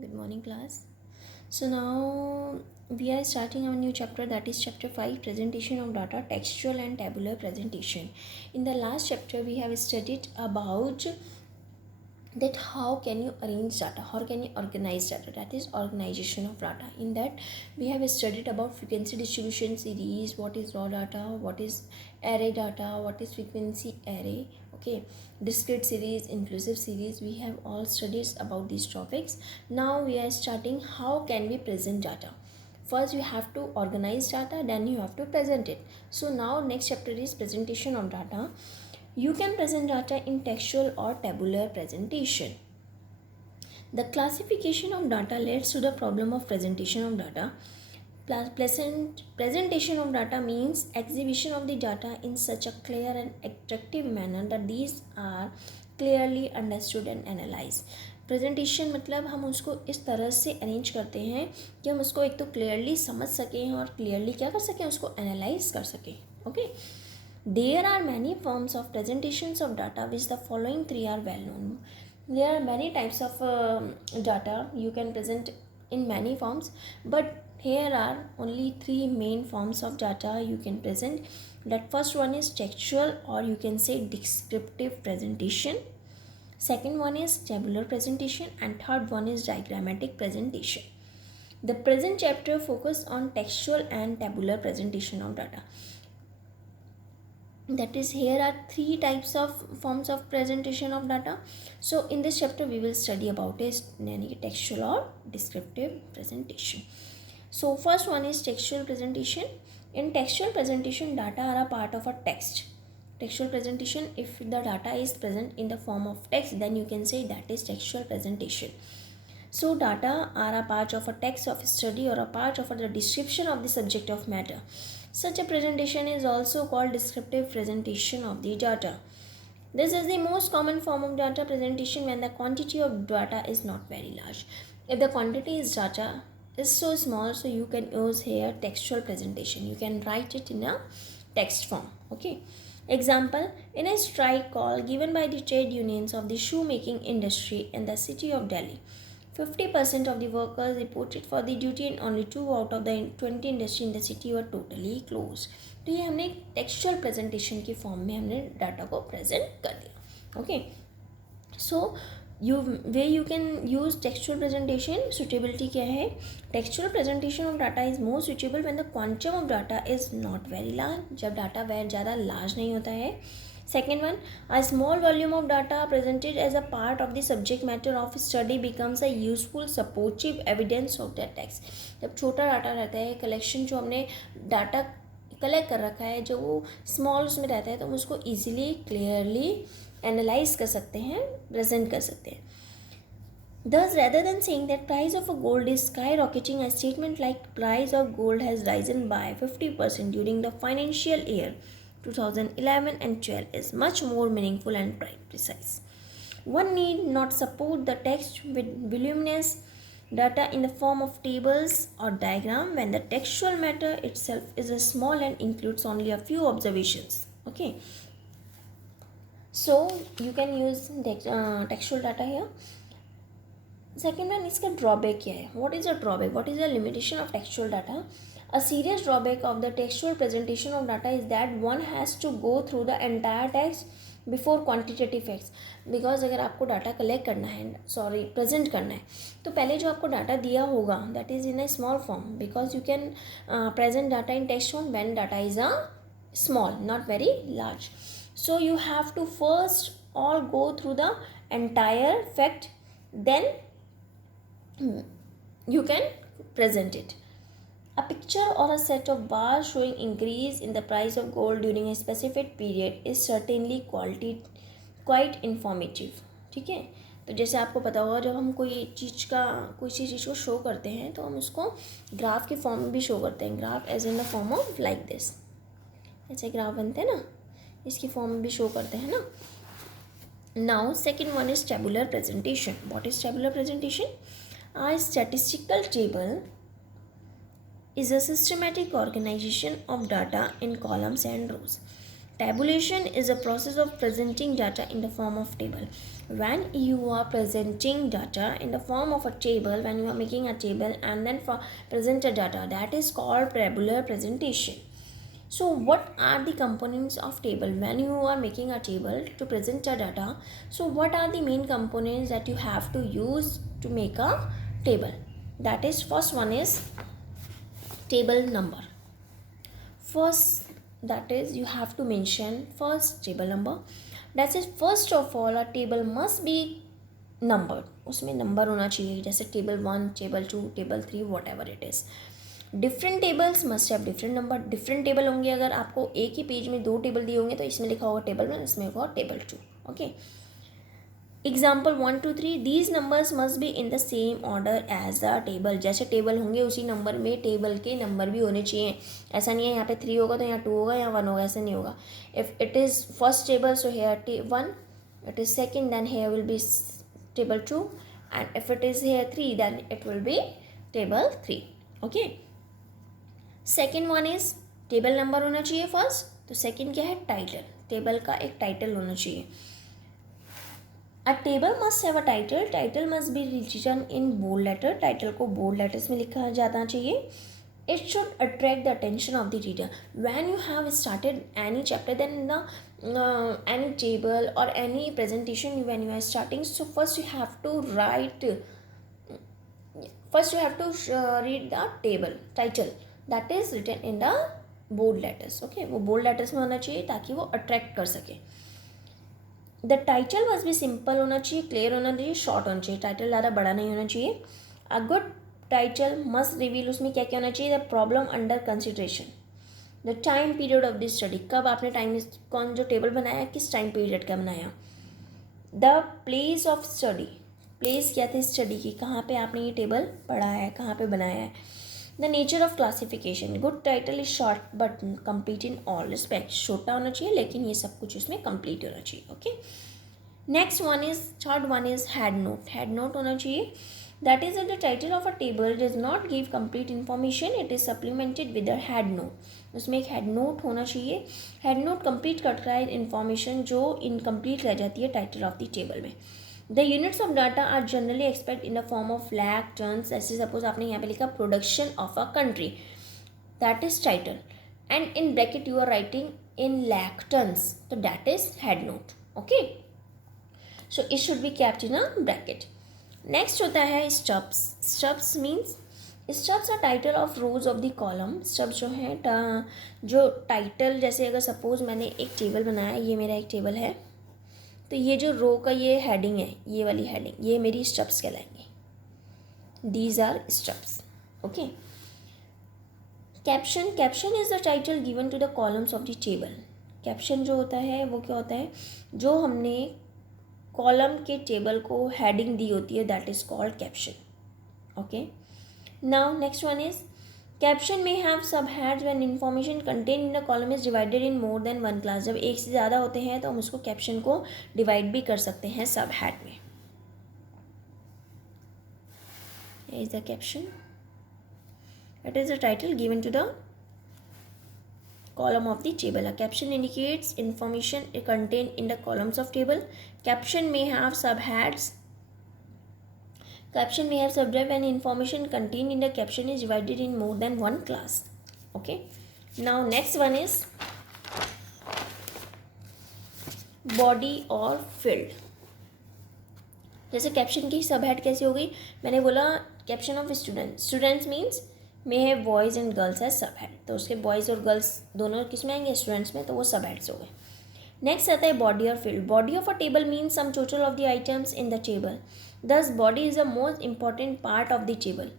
Good morning, class. So now we are starting our new chapter, that is chapter 5, presentation of data, textual and tabular presentation. In the last chapter we have studied about that how can you arrange data, how can you organize data, that is organization of data. In that we have studied about frequency distribution series, what is raw data, what is array data, what is frequency array, okay, discrete series, inclusive series. We have all studied about these topics. Now we are starting how can we present data. First you have to organize data, then you have to present it. So now next chapter is presentation of data. You can present data in textual or tabular presentation. The classification of data leads to the problem of presentation of data. Presentation of data means exhibition of the data in such a clear and attractive manner that these are clearly understood and analyzed. Presentation मतलब हम उसको इस तरह से arrange करते हैं कि हम उसको एक तो क्लियरली समझ सकें और क्लियरली क्या कर सकें, उसको एनालाइज कर सकें. Okay. There are many forms of presentations of data, which the following three are well known. There are many types of data you can present in many forms, but here are only three main forms of data you can present. That first one is textual, or you can say descriptive presentation. Second one is tabular presentation, and third one is diagrammatic presentation. The present chapter focus on textual and tabular presentation of data. That is, here are three types of forms of presentation of data. So in this chapter we will study about is textual or descriptive presentation. So first one is textual presentation. In textual presentation, data are a part of a text. Textual presentation, if the data is present in the form of text, then you can say that is textual presentation. So data are a part of a text of study or a part of the description of the subject of matter. Such a presentation is also called descriptive presentation of the data. This is the most common form of data presentation when the quantity of data is not very large. If the quantity is data is so small, so you can use here textual presentation. You can write it in a text form. Okay. Example, in a strike call given by the trade unions of the shoemaking industry in the city of Delhi, 50% of the workers reported for the duty and only 2 out of the 20 industry in the city were totally closed. तो ये हमने textual presentation की form में हमने data को present कर दिया. Okay. So you can use textual presentation. Suitability क्या है? Textual presentation of data is more suitable when the quantum of data is not very large. जब डाटा वह ज़्यादा लार्ज नहीं होता है. Second one, a small volume of data presented as a part of the subject matter of study becomes a useful supportive evidence of that text. जब छोटा data रहता है, कलेक्शन जो हमने डाटा कलेक्ट कर रखा है, जो वो स्मॉल उसमें रहता है, तो हम उसको ईजिली क्लियरली एनालाइज कर सकते हैं, प्रेजेंट कर सकते हैं. Thus, rather than saying that price of a gold is skyrocketing, a statement like price of gold has risen by 50% during the financial year 2011 and 12 is much more meaningful and precise. One need not support the text with voluminous data in the form of tables or diagram when the textual matter itself is small and includes only a few observations. Okay. So you can use textual data here. Second one, इसका drawback क्या है? What is a drawback? What is the limitation of textual data? A serious drawback of the textual presentation of data is that one has to go through the entire text before quantitative facts. Because अगर आपको data collect करना है, present करना है, तो पहले जो आपको डाटा दिया होगा that is in a small form, because you can present data in text form when data is a small, not very large. So you have to first all go through the entire fact, then you can present it. A picture or a set of bars showing increase in the price of gold during a specific period is certainly quite informative. ठीक है. तो जैसे आपको पता होगा, जब हम कोई चीज़ को शो करते हैं तो हम उसको ग्राफ के फॉर्म में भी शो करते हैं. Graph as in the form of like this, ऐसे ग्राफ बनते हैं ना, इसकी फॉर्म में भी शो करते हैं ना. Now second one is tabular presentation. What is tabular presentation? A statistical table is a systematic organization of data in columns and rows. Tabulation is a process of presenting data in the form of table. when you are presenting data in the form of a table, when you are making a table and then for present a data, that is called tabular presentation. So what are the components of table? When you are making a table to present a data, so what are the main components that you have to use to make a table? That is, first one is table number. First, that is, you have to mention first table number. That is, first of all, a table must be number, उसमें number होना चाहिए, जैसे table 1, table 2, table 3, what ever it is. Different tables must have different number. Different table होंगे. अगर आपको एक ही page में 2 table दिए होंगे तो इसमें लिखा होगा टेबल 1, इसमें होगा table 2. Okay. Example 1 2 3, these numbers must be in the same order as the table. जैसे टेबल होंगे उसी नंबर में टेबल के नंबर भी होने चाहिए. ऐसा नहीं है यहाँ पे 3 होगा तो यहाँ 2 होगा, यहाँ 1 होगा, ऐसा नहीं होगा. If it is first table so here 1, it is second, then here will be table 2, and if it is here 3, then it will be table 3. okay. second one is table number होना चाहिए first. तो second क्या है? Title. Table का एक title होना चाहिए. A table must have a title. Title must be written in bold letter. Title को बोल्ड लेटर्स में लिखा जाना चाहिए. It should attract the attention of the reader. When you have started any chapter, then in the any table or any presentation when you are starting, so first you have to write, first you have to read the table title that is written in the bold letters. okay, वो bold letters में होना चाहिए ताकि वो attract कर सके. The title must be simple होना चाहिए, clear होना चाहिए, short होना चाहिए. टाइटल ज़्यादा बड़ा नहीं होना चाहिए. A good title must reveal, उसमें क्या क्या होना चाहिए? The problem under consideration, the time period of the study, कब आपने टाइम, कौन जो टेबल बनाया किस टाइम पीरियड का बनाया. The place of study, place क्या थी स्टडी की, कहाँ पे आपने ये टेबल पढ़ा है, कहाँ पे बनाया है. The nature of classification, good title is short but complete in all respect. छोटा होना चाहिए लेकिन ये सब कुछ उसमें कंप्लीट होना चाहिए. Okay. Next one is, third one is head note. Head note होना चाहिए. That is, if the title of a table does not give complete information, it is supplemented with a head note. उसमें एक head note होना चाहिए. head note complete करता है information जो incomplete रह जाती है title of the table में. The units of data are generally expressed in the form of lakh, tons. ऐसे suppose आपने यहाँ पे लिखा production of a country, that is title, and in bracket you are writing in lakh tons, so that is head note. okay, so it should be kept in a bracket. Next होता है stubs. Stubs means, stubs are title of rows of the column. Stubs जो है जो title, जैसे अगर suppose मैंने एक table बनाया, ये मेरा एक टेबल है, तो ये जो रो का ये हेडिंग है, ये वाली हेडिंग, ये मेरी स्टब्स कहलाएंगे. These are stubs. Okay. Caption, caption is the title given to the columns of the table. Caption जो होता है वो क्या होता है, जो हमने कॉलम के टेबल को हेडिंग दी होती है, that is called caption. Okay. Now next one is, caption में हैव सब heads when information contain in the column is divided in more than one class. जब एक से ज़्यादा होते हैं तो हम उसको कैप्शन को डिवाइड भी कर सकते हैं सब हेड में. Is the caption, it is the title given to the column of the table. A caption indicates information contained in the columns of table. Caption may have subheads. Caption may have subhead when information contained in the caption is divided in more than one class. Okay. Now next one is body or field. जैसे caption की सबहेड कैसे हो गई, मैंने बोला caption of student. Students means में है boys and girls है सब हेड, तो उसके बॉयज़ और गर्ल्स दोनों किस में आएंगे, स्टूडेंट्स में, तो वो सब हेड्स हो गए. नेक्स्ट आता है बॉडी और field. Body of a table means sum total of the items in the table. This body is the most important part of the table.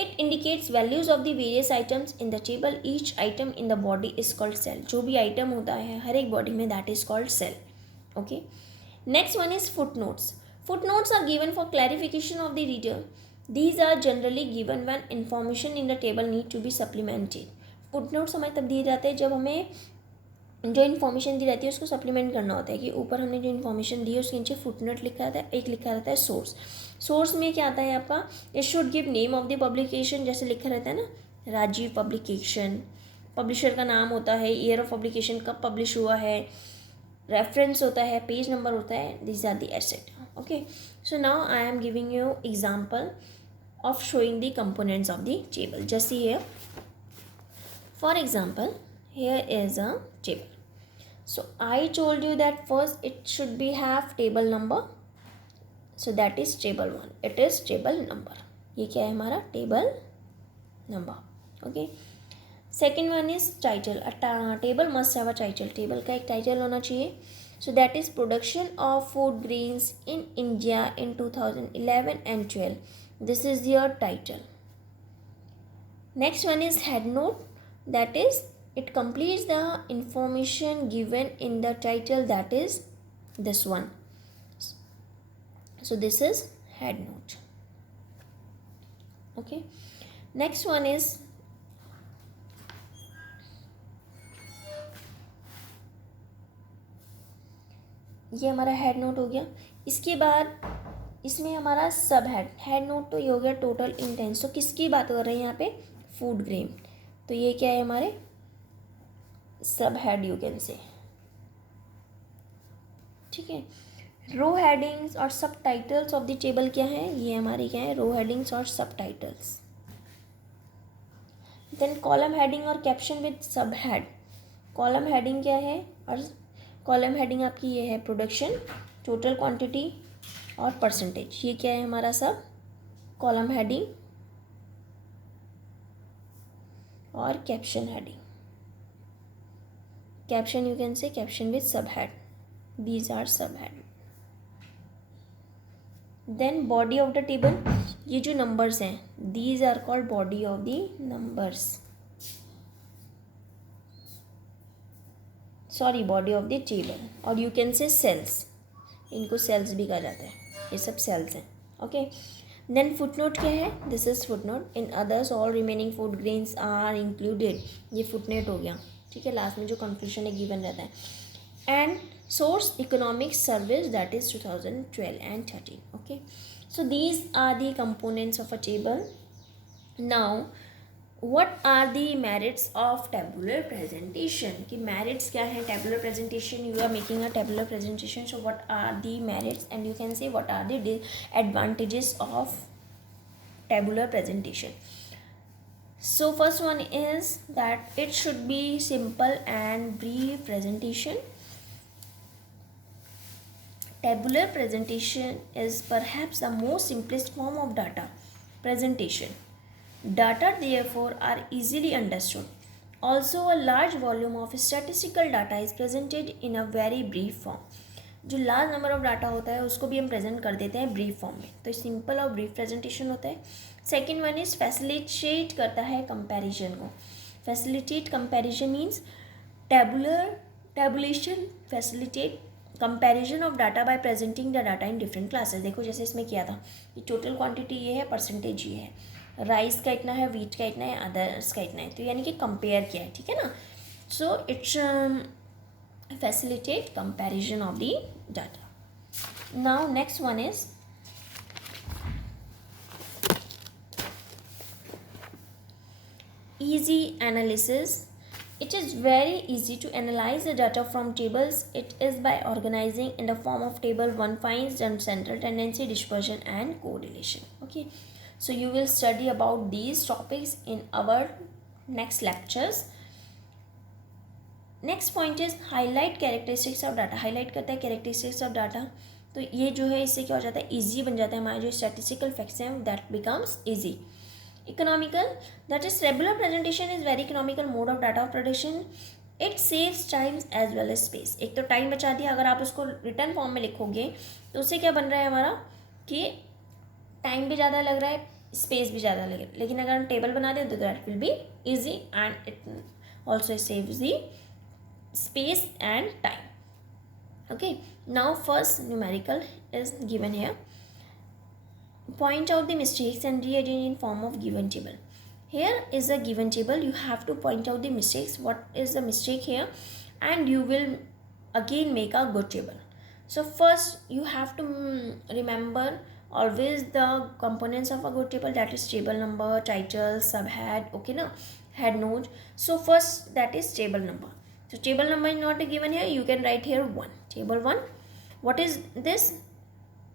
It indicates values of the various items in the table. Each item in the body is called cell. जो भी item होता है हर एक body में, that is called cell. Okay. Next one is footnotes. Footnotes are given for clarification of the reader. These are generally given when information in the table need to be supplemented. Footnotes हमें तब दिए जाते हैं जब हमें जो information दी रहती है उसको सप्लीमेंट करना होता है, कि ऊपर हमने जो इन्फॉर्मेशन दी है उसके नीचे फुटनोट लिखा रहता है, एक लिखा रहता है सोर्स. सोर्स में क्या आता है आपका, it should give name of the publication, जैसे लिखा रहता है ना राजीव पब्लिकेशन, पब्लिशर का नाम होता है, ईयर ऑफ पब्लिकेशन कब पब्लिश हुआ है, रेफरेंस होता है, पेज नंबर होता है, this are the asset. Okay, so now I am giving you example of showing the components of the table. Just see here, for example, here is a table. So I told you that first it should be have table number, so that is table 1, it is table number. ये क्या है हमारा table number. Okay, second one is title. A table must have a title. table का एक title होना चाहिए. So that is production of food grains in India in 2011 and 12. This is your title. Next one is head note. That is, it completes the information given in the title, that is this one. So this is head note. Okay, next one is ये हमारा head note हो गया. इसके बाद इसमें हमारा सब head note तो ये हो गया टोटल इंटेंस. तो किसकी बात कर रहे हैं यहाँ पे, फूड ग्रेन. तो ये क्या है हमारे सब हेड, यू कैन से. ठीक है, रो हेडिंग्स और sub titles of the table क्या है, ये हमारे क्या है रो हेडिंग्स और sub titles. Then column heading और caption with sub head. Column heading क्या है, और कॉलम हेडिंग आपकी ये है प्रोडक्शन, टोटल क्वांटिटी और परसेंटेज. ये क्या है हमारा सब कॉलम हेडिंग और caption heading. Caption you can say caption with sub head, these are sub head. Then body of the table, ये जो नंबर्स हैं these are called body of the numbers, sorry body of the table, और you can से sales, इनको sales भी कहा जाता है, ये सब सेल्स हैं. ओके, देन फुटनोट क्या है, this is footnote. In others all remaining food grains are included. ये फुटनोट हो गया. ठीक है, लास्ट में जो कंक्लूजन है गिवन रहता है. And source economic service, that is 2012 and 13. Okay, so these are the components of a table. Now what are the merits of tabular presentation, कि merits क्या है tabular presentation, you are making a tabular presentation, so what are the merits and you can say what are the advantages of tabular presentation. So first one is that it should be simple and brief presentation. Tabular presentation is perhaps the most simplest form of data presentation. Data therefore are easily understood. Also a large volume of statistical data is presented in a very brief form. जो large number of data होता है उसको भी हम present कर देते हैं brief form में, तो सिंपल और ब्रीफ प्रेजेंटेशन होता है. सेकेंड वन इज फैसिलिटेट करता है कंपैरिजन को. Facilitate comparison means tabulation facilitate comparison of data bye presenting the data in different classes. देखो जैसे इसमें किया था कि टोटल क्वांटिटी ये है, परसेंटेज ये है, राइस का इतना है, वीट का इतना है, अदर्स का इतना है, तो यानी कि कंपेयर किया है. ठीक है ना, so it's facilitate comparison of the data. Now next one is easy analysis. It is very easy to analyze the data from tables. It is by organizing in the form of table one finds the central tendency, dispersion and correlation. Okay, so you will study about these topics in our next lectures. Next point is highlight characteristics of data. highlight करता है characteristics of data. तो ये जो है इससे क्या हो जाता है, easy बन जाता है हमारे जो statistical facts हैं, that becomes easy. Economical, that is regular presentation is very economical mode of data production. It saves times as well as space. एक तो टाइम बचा दिया, अगर आप उसको रिटर्न फॉर्म में लिखोगे तो उससे क्या बन रहा है हमारा कि टाइम भी ज़्यादा लग रहा है, स्पेस भी ज़्यादा लगे. लेकिन अगर हम टेबल बना दें तो that will be easy and it also saves the space and time. Okay, now first numerical is given here. Point out the mistakes and rearrange in form of given table. Here is a given table. You have to point out the mistakes. What is the mistake here? And you will again make a good table. So first you have to remember always the components of a good table, that is table number, title, subhead, okay na, head note. So first that is table number. So table number is not given here, you can write here 1. Table 1, what is this?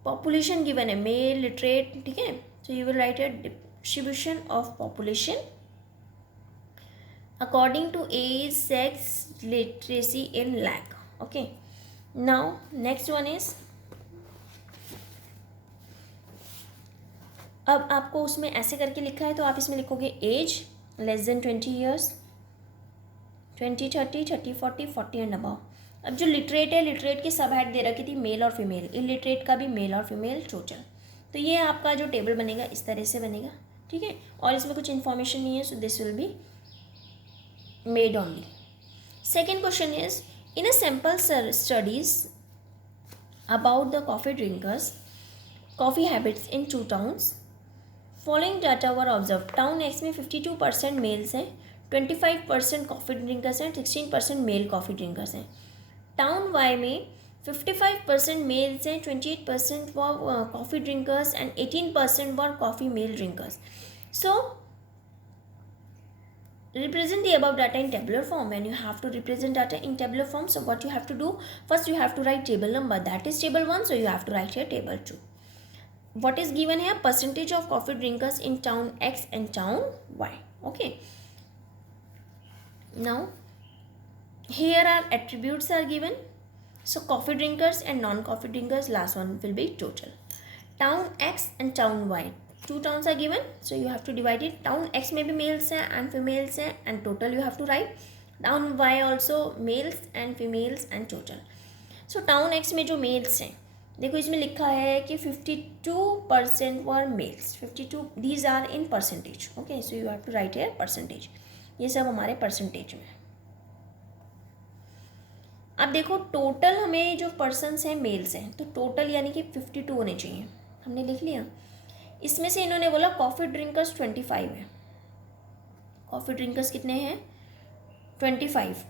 Population given है, male literate, ठीक है. So you will write here distribution of population according to age, sex, literacy in lakh. Okay, now next one is, अब आपको उसमें ऐसे करके लिखा है तो आप इसमें लिखोगे as less than 20 years, 20, 30, 30, 40, 40 and above. अब जो लिटरेट है, लिटरेट की सब हेड दे रखी थी मेल और फीमेल, इलिटरेट का भी मेल और फीमेल टोटल. तो ये आपका जो टेबल बनेगा इस तरह से बनेगा, ठीक है. और इसमें कुछ इन्फॉर्मेशन नहीं है, so this will be made only. Second question is, in a sample studies about the coffee drinkers coffee habits in 2 towns, following data were observe. Town X में 52% मेल्स हैं, 25% कॉफ़ी ड्रिंकर्स हैं, 16% male coffee drinkers हैं. Town Y में 55% males हैं, 28% were coffee drinkers and 18% were coffee male drinkers. So represent the above data in tabular form. When you have to represent data in tabular form, so what you have to do, first you have to write table number, that is table 1, so you have to write here table 2. What is given here? Percentage of coffee drinkers in town X and town Y. Okay, now here are attributes are given. So coffee drinkers and non-coffee drinkers, last one will be total. Town X and town Y, 2 towns are given, so you have to divide it. Town X में भी males हैं and females हैं, and total you have to write. Town Y also males and females and total. So town X में जो males हैं, देखो इसमें लिखा है कि 52% were males, 52, these are in percentage. Okay, so you have to write here percentage. ये सब हमारे percentage में. अब देखो टोटल हमें जो पर्सन्स हैं मेल्स हैं, तो टोटल यानी कि 52 होने चाहिए, हमने लिख लिया. इसमें से इन्होंने बोला कॉफ़ी ड्रिंकर्स 25 है. कॉफ़ी ड्रिंकर्स कितने हैं? 25.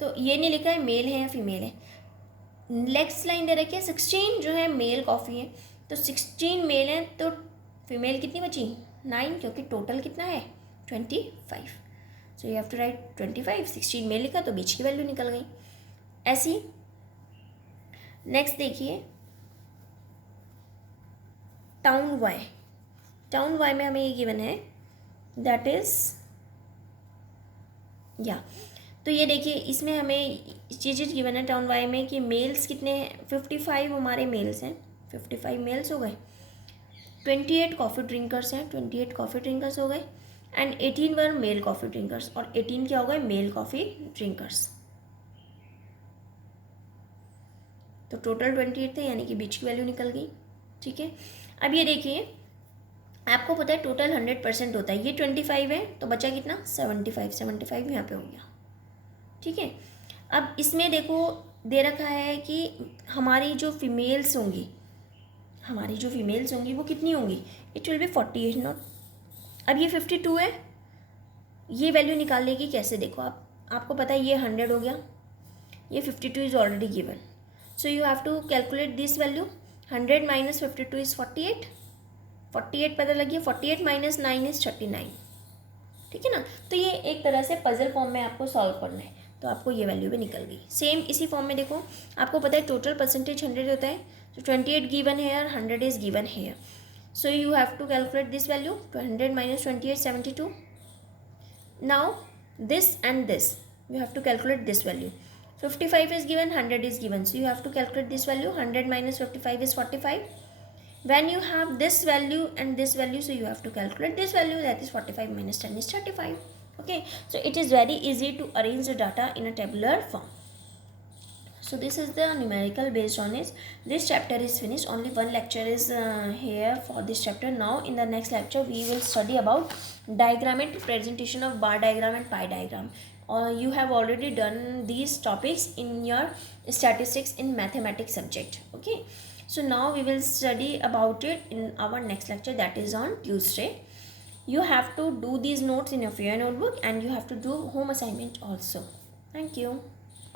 तो ये नहीं लिखा है मेल है या फीमेल है. नेक्स्ट लाइन दे रखी है 16 जो है मेल कॉफ़ी है, तो 16 मेल हैं, तो फीमेल कितनी बची? 9, क्योंकि टोटल कितना है? 25. So you have to write 25. 16 male लिखा तो बीच की वैल्यू निकल गई. ऐसी नेक्स्ट देखिए टाउन वाई. टाउन वाई में हमें ये गिवन है, दैट इज़ या, तो ये देखिए इसमें हमें चीज़ गिवन है टाउन वाई में कि मेल्स कितने हैं? 55 हमारे मेल्स हैं, 55 मेल्स हो गए. 28 कॉफ़ी ड्रिंकर्स हैं, 28 कॉफ़ी ड्रिंकर्स हो गए, and 18 were male coffee drinkers, और 18 क्या हो गए? Male coffee drinkers. तो टोटल 28 थे, यानी कि बीच की वैल्यू निकल गई. ठीक है, अब ये देखिए आपको पता है टोटल 100% होता है, ये 25 है तो बचा कितना? 75 यहाँ पे हो गया. ठीक है, अब इसमें देखो दे रखा है कि हमारी जो फीमेल्स होंगी, वो कितनी होंगी? It will be 48 not. अब ये 52 है, ये वैल्यू निकालने की कैसे? देखो आपको पता है ये 100 हो गया, ये 52 is already given, so you have to calculate this value. 100 minus 52 is 48. 48 पता लगी, 48 माइनस 9 इज़ 39. ठीक है ना, तो ये एक तरह से पजल फॉर्म में आपको सॉल्व करना है, तो आपको ये वैल्यू भी निकल गई. सेम इसी फॉर्म में देखो, आपको पता है टोटल परसेंटेज 100 होता है, तो 28 given here, 100 is given here, so you have to calculate this value. 100 minus 28, 72. Now this and this you have to calculate this value. 55 is given, 100 is given, so you have to calculate this value. 100 minus 55 is 45. When you have this value and this value, so you have to calculate this value, that is 45 minus 10 is 35. Okay, so it is very easy to arrange the data in a tabular form. So this is the numerical based on it. This chapter is finished. Only one lecture is here for this chapter. Now in the next lecture we will study about diagram and presentation of bar diagram and pie diagram. You have already done these topics in your statistics in mathematics subject. Okay, so now we will study about it in our next lecture, that is on Tuesday. You have to do these notes in your notebook, and you have to do home assignment also. Thank you.